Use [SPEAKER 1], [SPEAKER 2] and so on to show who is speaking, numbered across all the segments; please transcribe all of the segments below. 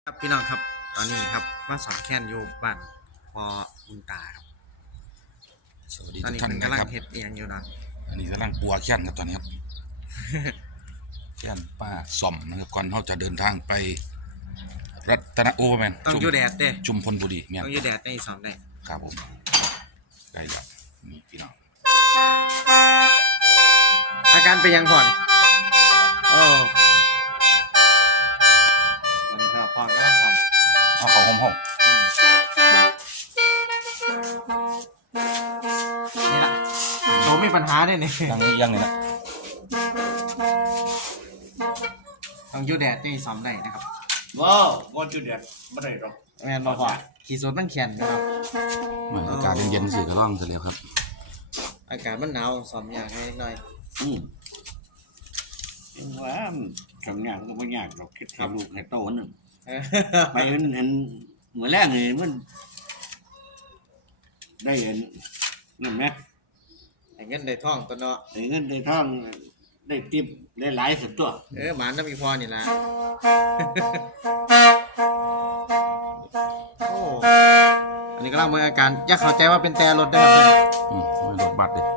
[SPEAKER 1] ครับพี่น้องครับตอนนี้ครับมาสอนแค้นอยู่บ้านพอบุญตาครับ
[SPEAKER 2] สวัสดี
[SPEAKER 1] ตอนนี้
[SPEAKER 2] ทุกท่าน
[SPEAKER 1] เป็นกำลัง
[SPEAKER 2] นะครับ
[SPEAKER 1] เฮ็ดเอียงอยู่นะ
[SPEAKER 2] อันนี้กำลังปัวแค้นครับตอนนี้ครับ แค้นป้าส่อมนะครับก่อนเขาจะเดินทางไปรัตนโอเวอร์แมน
[SPEAKER 1] ต้องอยู่แดดเด้
[SPEAKER 2] ชุมพลบุรีเนี่ย
[SPEAKER 1] ต้องอยู่แดดในสอนได้
[SPEAKER 2] ครับผมได้แล้วนี่พี่น้อง
[SPEAKER 1] อาการเป็นยังผ่อนโอ้ตอนนี้ครับพอก็สอน
[SPEAKER 2] เอาเขาห้อง
[SPEAKER 1] นี่ละโตมีปัญหาด้วยนี่
[SPEAKER 2] ยังนี้ยังนี่นะ
[SPEAKER 1] ต้องอยู่แดดในสอนได้นะครับ
[SPEAKER 3] ว้าวว่าจุดเด็ดไม่ได้หรอก
[SPEAKER 1] แม่นบ่พอขี่สดมันแข็งนะครับ
[SPEAKER 2] อากาศเย็นๆสิก็ร้องเสร็จแล้วครับ
[SPEAKER 1] อากาศมันหนาวสอนอย่างให้หน่อย
[SPEAKER 3] ยังว่าสำนักก็ไม่ยากหรอกคิดให้ลูกให้โตนึง
[SPEAKER 1] เออ
[SPEAKER 3] ไปเห็นเหมือนแรกเลยมันได้เห็นนั่นไหม
[SPEAKER 1] ให้เงินได้ท่องตัวเนาะ
[SPEAKER 3] ได้เงินได้ทองได้ติบได้หลายสุดตัว
[SPEAKER 1] หมาน้ำอีพอนี่ล่ะโอ้อันนี้ก็เล่าเมื่ออาการอยากเข้าใจว่าเป็นแต่รถได้ครับเพิ่น
[SPEAKER 2] ไม่ลดบัตรเลย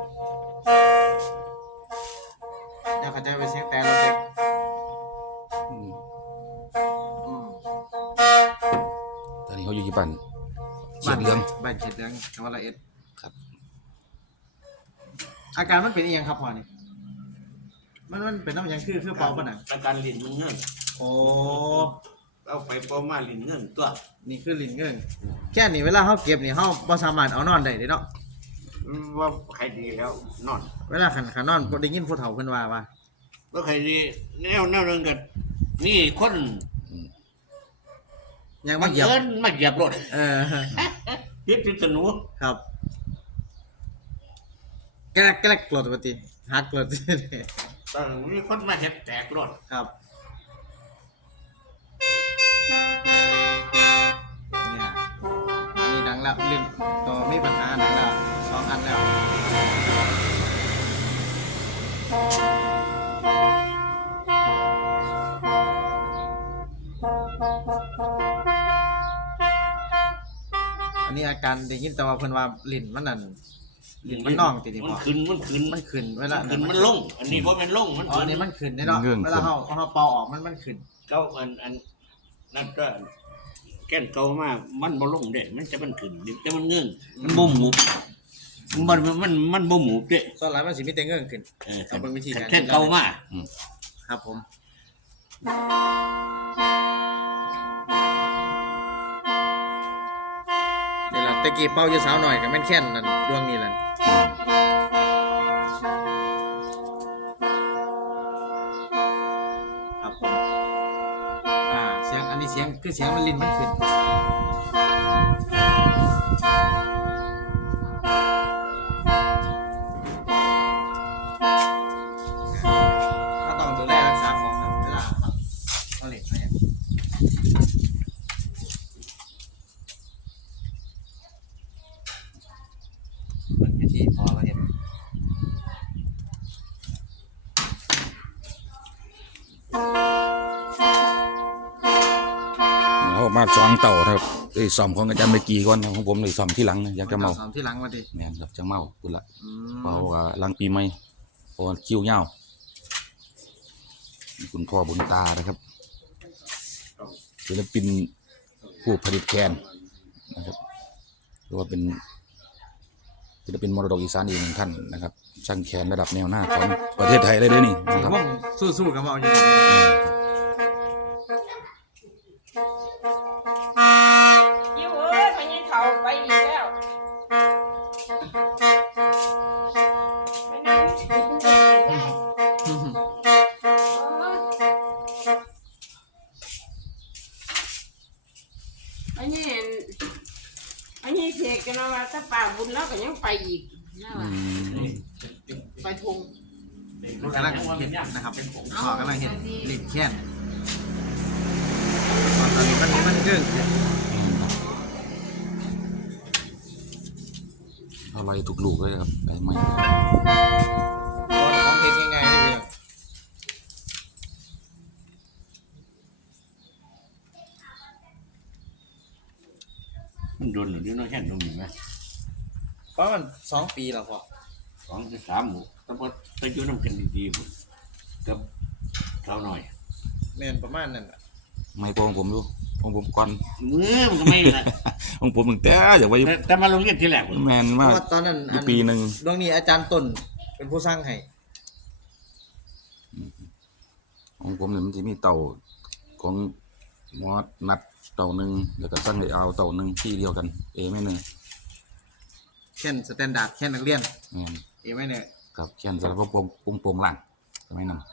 [SPEAKER 1] อยากเข้าใจว่าเป็นเสียงแต่รถเด็ก
[SPEAKER 2] อืม
[SPEAKER 1] อืม
[SPEAKER 2] ตอนนี้เขาอยู่ที่บ้านเชียงเรือง
[SPEAKER 1] บ้านเขียดเรืองจังหวัดร้อยเอ็ด
[SPEAKER 2] ครับ
[SPEAKER 1] อาการมันเป็นอีหยังครับพ่อนี่มันเป็นน้ำหยังคือเป่าปะน่ะ
[SPEAKER 3] ประกันลิ้นมันเงิน
[SPEAKER 1] โอ้
[SPEAKER 3] เอาไปเป่ามาลิ้นเงินตัว
[SPEAKER 1] นี่คือลิ้นเงินแค่นี้เวลาเฮาเก็บนี่เฮาบ่สามารถเอานอนได้เด้เนาะ
[SPEAKER 3] ว่าใครดีแล้วนอน
[SPEAKER 1] เวลาขันนอนบ่ได้ยินผู้เฒ่าเพิ่นว่า
[SPEAKER 3] ว่าใครดีแนวหนึงกันนี่คน
[SPEAKER 1] ยัง
[SPEAKER 3] มั
[SPEAKER 1] มาน เหยียบ
[SPEAKER 3] เอินมาเหยียบรถ
[SPEAKER 1] เออ
[SPEAKER 3] ยึดติดสนู
[SPEAKER 1] ครับแกล้กรถปกติฮักรถ
[SPEAKER 3] ตอนมีคนมาเห็ดแตกรถ
[SPEAKER 1] ครับเนี่ยอันนี้ดังแล้วลืมตัวมีปัญหาดังแล้ว2 อันแล้วอันนี้อาการได้ยินแต่ว่าเพิ่นว่าลิ้นมันนั่นลิ้นมันน่องติดนี่
[SPEAKER 3] มั
[SPEAKER 1] พ่
[SPEAKER 3] น
[SPEAKER 1] อ
[SPEAKER 3] ขึ้นมันขึ้น
[SPEAKER 1] มันขึ้นเวลา
[SPEAKER 3] มันลง อันนี้เพราะมันลงมัน
[SPEAKER 1] อ๋ออันนี้มันขึ้นเนาะเวลาเฮาเป่าออกมันขึ้น
[SPEAKER 3] เก้าอันนั่นก็แก้นเก่ามามันบ่ลงเด้มันจะมันขึ้นแต่มันเงื่อนมันบ่หมูมันบ่หมูเด้
[SPEAKER 1] ส่วนหลายมันสิมีแต่เงื่อนขึ้น เอาเบิ่งวิธีการ
[SPEAKER 3] แก้นเก่ามา
[SPEAKER 1] ครับผมนี่ล่ะตะกี้เป่าอยู่สาวหน่อยก็แม่นแค่นนั่นดวงนี้ล่ะครับผมเสียงอันนี้เสียงคือเสียงมันลิ้นมันขึ้นก็ต้องดูแลรักษาของครับเวลาครับเอาเหล็กมาอย่างเป็นวิธีพอแล้วเห็น
[SPEAKER 2] เขามาสองเต่าครับไอ้ซ่อมของอาจารย์เมื่อกี้ก่อนนะของผมเลยซ่อมที่หลังนะอยากจะเมา
[SPEAKER 1] สามที่หลังมาดิ
[SPEAKER 2] แม่นครับจะเมาพุ่นละ
[SPEAKER 1] อื
[SPEAKER 2] เพราะ
[SPEAKER 1] ม
[SPEAKER 2] ว่าหลังปีใหม่เพราะว่าคิวยาวคุณพ่อบุญตานะครับศิลปินผู้ผลิตแคนนะครับหรือว่าเป็นศิลปินมรดกอีสานอีกหนึ่งท่านนะครับช่างแคนระดับแนวหน้าของประเทศไทยเลยเด้อนี่นะครับ
[SPEAKER 1] ว่องสู้ๆกับเอาอยู่
[SPEAKER 4] ยิ้วเอ้ยพญายเฒ่าไปอีกแล้วไปนั่งกินได้อันนี้เสกกันว่าถ้าป่าบุญแล้วก็ยังไปอีกนะ
[SPEAKER 2] อื
[SPEAKER 4] ว่ะ
[SPEAKER 2] ม
[SPEAKER 4] ไปทง
[SPEAKER 1] กำลังเห็นนะครับพ่อกำลังเห็นหลิงแค้นตอนนี้มันเกิน
[SPEAKER 2] อะไรถูกลูกเลยครับไอ้ไม้
[SPEAKER 1] ของเห็นง่ายๆเลย
[SPEAKER 3] มันโดนหรือน้อยแค่ตรงนี้ไหม
[SPEAKER 1] เพราะมัน2 ปีแล้วพอ
[SPEAKER 3] 2 ถึง 3หมู่แต่พอไปอยู่น้ำกันดีๆผมกับเท่าหน่อย
[SPEAKER 1] แม่นประมาณนั้นน่ะ
[SPEAKER 2] ไม่พอของผมดูของผมก่อน
[SPEAKER 3] มันก็ไม่ละ
[SPEAKER 2] ของผมตั้งแต่อยากไป
[SPEAKER 3] แต่มาโรงเรียนที่แรก
[SPEAKER 2] แมน
[SPEAKER 1] เพ
[SPEAKER 2] มาก
[SPEAKER 1] ราะว่าตอนนั้น
[SPEAKER 2] อีกปีหนึ่ง
[SPEAKER 1] ดวงนี้อาจารย์ต้นเป็นผู้สร้างให้
[SPEAKER 2] ของผมเนี่ยมันจะมีเต่าของหมอนัดเต่าหนึ่งแล้วก็ตั้งไอ้เอาเต่าหนึ่งที่เดียวกันแม่หนึ่ง
[SPEAKER 1] เช่นสแตนดาร์ดแค่นักเรียน
[SPEAKER 2] แม่น
[SPEAKER 1] ไหม่เนี่ย
[SPEAKER 2] ครับเช่นสารพัดโป่งล่างสมัยนั้น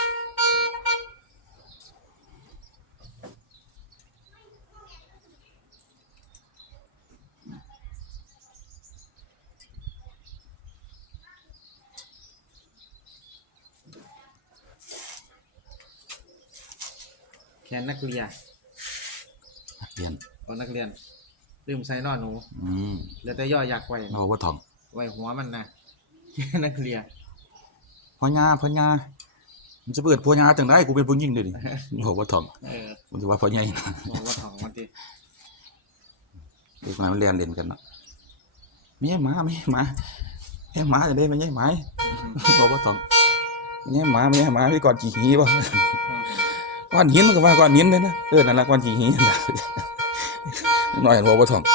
[SPEAKER 1] แค่นักเรียน
[SPEAKER 2] เรียน
[SPEAKER 1] เอานักเรียนลืมใส่นอหนู
[SPEAKER 2] อืม
[SPEAKER 1] เหลือแต่ย่อยักษ์ไว้
[SPEAKER 2] เราว่าถ่อง
[SPEAKER 1] ไว้หัวมันนะแค่นักเรียน
[SPEAKER 2] พ่อญามันจะเปิดพ่อญาจังได้กูเป็นผู้หญิงเลยดิบอกว่าถ่อง มันจะว่าพ่อใหญ่
[SPEAKER 1] บอกว่าของมันดิ
[SPEAKER 2] ลูกนายมันเรียนกันเนาะไม่ใช่หมาแค่หมาจะได้ไม่ใช่หมาบอกว่าถ่องไม่ใช่หมาพี่ก่อนกี่หีป่ะก้อนหินมันก็ว่าก้อนหินเลยนะนั่นแหละก้อนกี่หีหน่อยบอกว่าถ่อง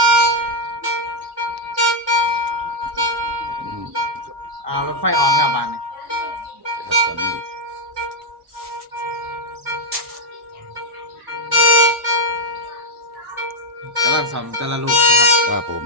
[SPEAKER 1] เอารถไฟออกหน้าบ้านนี่
[SPEAKER 2] ตอนนี้
[SPEAKER 1] กำลังซ่อมแต่ละลูกนะครับ
[SPEAKER 2] ครับผม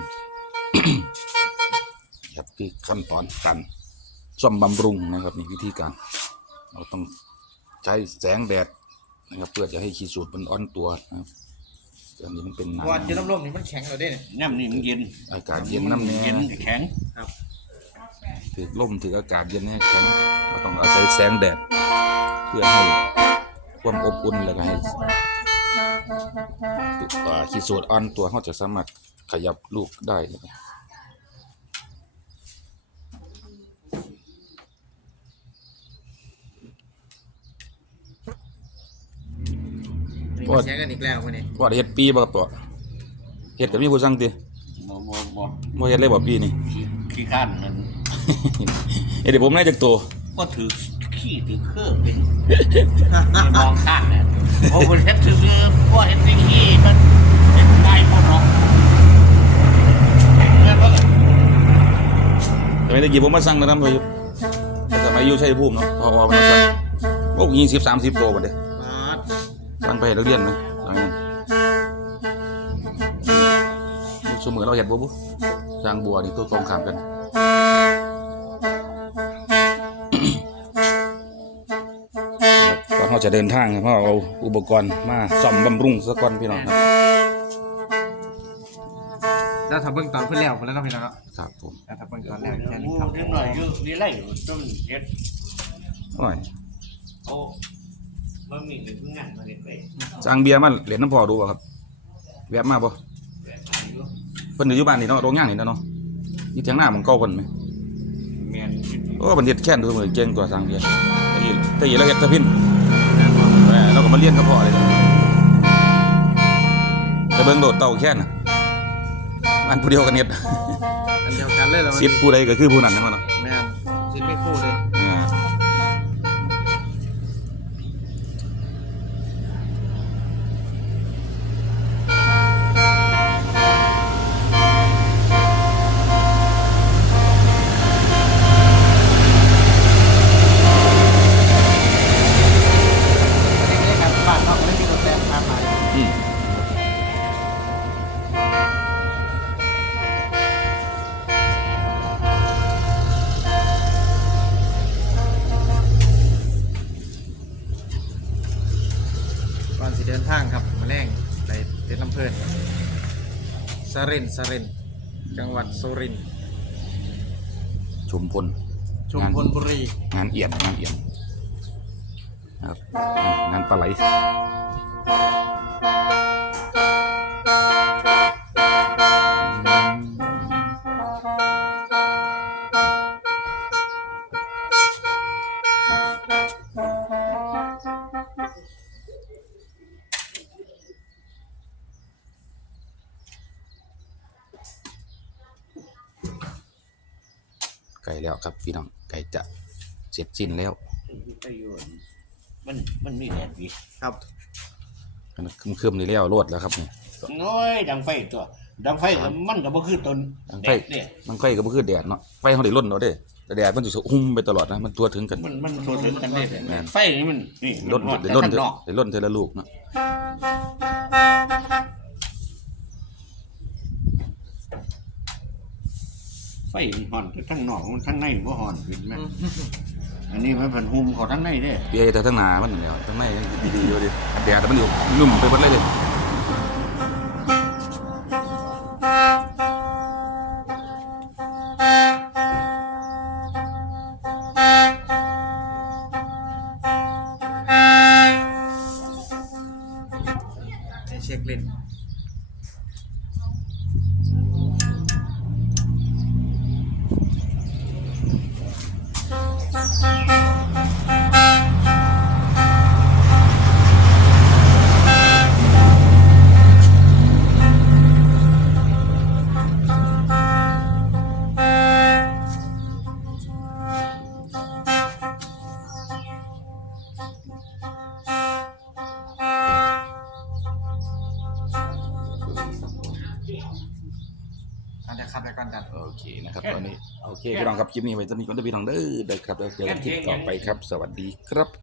[SPEAKER 2] ครับคือขั้นตอนการซ่อมบำรุงนะครับนี่วิธีการเราต้องใช้แสงแดดนะครับเพื่อจะให้ขีดสูตรมันอ่อนตัวนะครับอันนี้มันเป็น
[SPEAKER 1] เพราะว่าจะน้ำร่มนี่มันแข็งเลยเด้เนี่ย
[SPEAKER 3] น้ำนี่มันเย็น
[SPEAKER 2] อากาศเย็นน้ำ
[SPEAKER 3] เย็
[SPEAKER 2] เนี้
[SPEAKER 3] น
[SPEAKER 2] ย
[SPEAKER 3] แข็ง
[SPEAKER 2] ถือลมถืออากาศเย็นเนี่ยแข็งเราต้องอาศัยแสงแดดเพื่อให้ความอบอุ่นแล้วก็ให้ขีดสูตรอ่อนตัวเขาจะสามารถขยับลูกได้นะครับ
[SPEAKER 1] นี่มาเสียงกันอีกแล้ววันนี้
[SPEAKER 2] ว่าได้เฮ็ดปีบ่ครับตัวเฮ็ดก็มีผู้สั่งติ
[SPEAKER 3] บ่
[SPEAKER 2] บ่เฮ็ดเลยบ่ปีนี้
[SPEAKER 3] ขี้ข้านมัน
[SPEAKER 2] เดี๋ยวผมน่าจะตัว
[SPEAKER 3] ก็ถือขี้ถือเครื่องเป็นมองข้างเนี่ยโอ้โหเฮ็ดถือพวกเฮ็ดสิขี้มันเป็นไก่พวกเนาะแม่นบ่ล่ะ
[SPEAKER 2] แต่ไม่ได้กี่ผมมาสั่งนะครับอยู่แต่สมัยอยู่ชัยภูมิเนาะพอมาสั่งโอ้20-30ตัวบัดเด้
[SPEAKER 1] มาด
[SPEAKER 2] สั่งไปให้นักเรียนนะหลังนั้นสมือเราเฮ็ดบ่สร้างบัวนี่ตัวตรงข้ามกันก่อนเราจะเดินทางเราเอาอุปกรณ์มาซ่อมบำรุงซะก่อนพี่น้องครับ
[SPEAKER 1] แล้วถ้าเบิ่งตอนเพิ่นแล้วเพิ่นแล้วเนาะพี่น้องเนาะ
[SPEAKER 2] ครับผม
[SPEAKER 1] แล้วถ้าเบิ่งตอนแล้วแค่
[SPEAKER 3] โอ้
[SPEAKER 1] นี้ครับ
[SPEAKER 3] เล็กหน่อยอยู่นี่ไรต้นเฮ็ด
[SPEAKER 2] โอ้ย
[SPEAKER 3] เอาบ่มีหนึ่งงานมาเฮ็ดไป
[SPEAKER 2] สั่งเบียร์มาเล่นน้ำพอดูบ่ครับแวะมาบ่
[SPEAKER 3] แบบนี้อยู่
[SPEAKER 2] เพิ่นอยู่บ้านนี่เนาะโรงงานนี่เนาะนี่เถียงหน้ามันเก่าเพิ่นไหม
[SPEAKER 3] แม่น
[SPEAKER 2] โอ้มันเฮ็ดแค่นดูมือเก่งกว่าสร้างเบียร์แต่อีแล้วเฮ็ดตะพินเราก็มาเรียนกับพ่อเลยแต่เบิ่งโดดเต่าแค่นน่ะมันผู้เดียวกันเฮ็ด
[SPEAKER 1] อันเดียวกันเลยเหรอ
[SPEAKER 2] สิทธิ์ผู้ใดก็คือผู้นั้นนั่นเนาะ
[SPEAKER 1] แม่นสิทธิ์ไม่คู่เลย อันนี้ก็ได้การบ้านเขาก็ได้มีตัวแทนมาใหม่
[SPEAKER 2] อืม
[SPEAKER 1] ก่อนสิเดินทางครับมาแรงไปเพชรลำเพลินสรินทร์จังหวัดสุรินทร์
[SPEAKER 2] ชุมพล
[SPEAKER 1] ชุมพลบุรี
[SPEAKER 2] งานเอียดครับงานปลาไหลไก่แล้วครับพี่น้องไก่จะเสร็จสิ้นแล้ว
[SPEAKER 3] ประโยชน์มันมีแดดดี
[SPEAKER 1] ครับ
[SPEAKER 2] คืมๆนี่แล้วโลดแล้วครับนี่
[SPEAKER 3] น้อยดังไฟตัวดังไฟก็มันก็บ่คือต้น
[SPEAKER 2] ดัง
[SPEAKER 3] แด
[SPEAKER 2] ไฟ
[SPEAKER 3] ดเนี่ย
[SPEAKER 2] มันไฟก็บ่คือแดดเนาะไฟเขาได้ล้นเนาะเด้แต่แดดมันสิหุ้มไปตลอดนะมันทั่วถึงกัน
[SPEAKER 3] มันโทรถึงกันได้
[SPEAKER 2] แม่น
[SPEAKER 3] ไฟนี่มันนี่
[SPEAKER 2] ล้น
[SPEAKER 3] มัน
[SPEAKER 2] ได้ล้น
[SPEAKER 3] ข้างนอก
[SPEAKER 2] ได้ล้นเทอละลูกเนาะ
[SPEAKER 3] ไฟมันห่อนแต่ทั้งนอกมันทั้งในบ่ห่อนเห็นไหมอันนี้มันเป็นหุ้มเขาทั้งในเด้
[SPEAKER 2] เปียแต่ทั้งหน้ามันแล้วทั้งในยังดีๆอยู่ดิแดดมันอยู่นุ่มไปหมดเลยเด้
[SPEAKER 1] ให้เช็คลิ้น เดี๋ยวคัดไปก่อนกัน
[SPEAKER 2] โอเคนะครับตอนนี้โอเคพี่น้องครับคลิปนี้ไว้ตอนนี้ก่อนเด้อพี่น้องเด้อได้ครับแล้วเจอกันคลิปต่อไปครับ สวัสดีครับ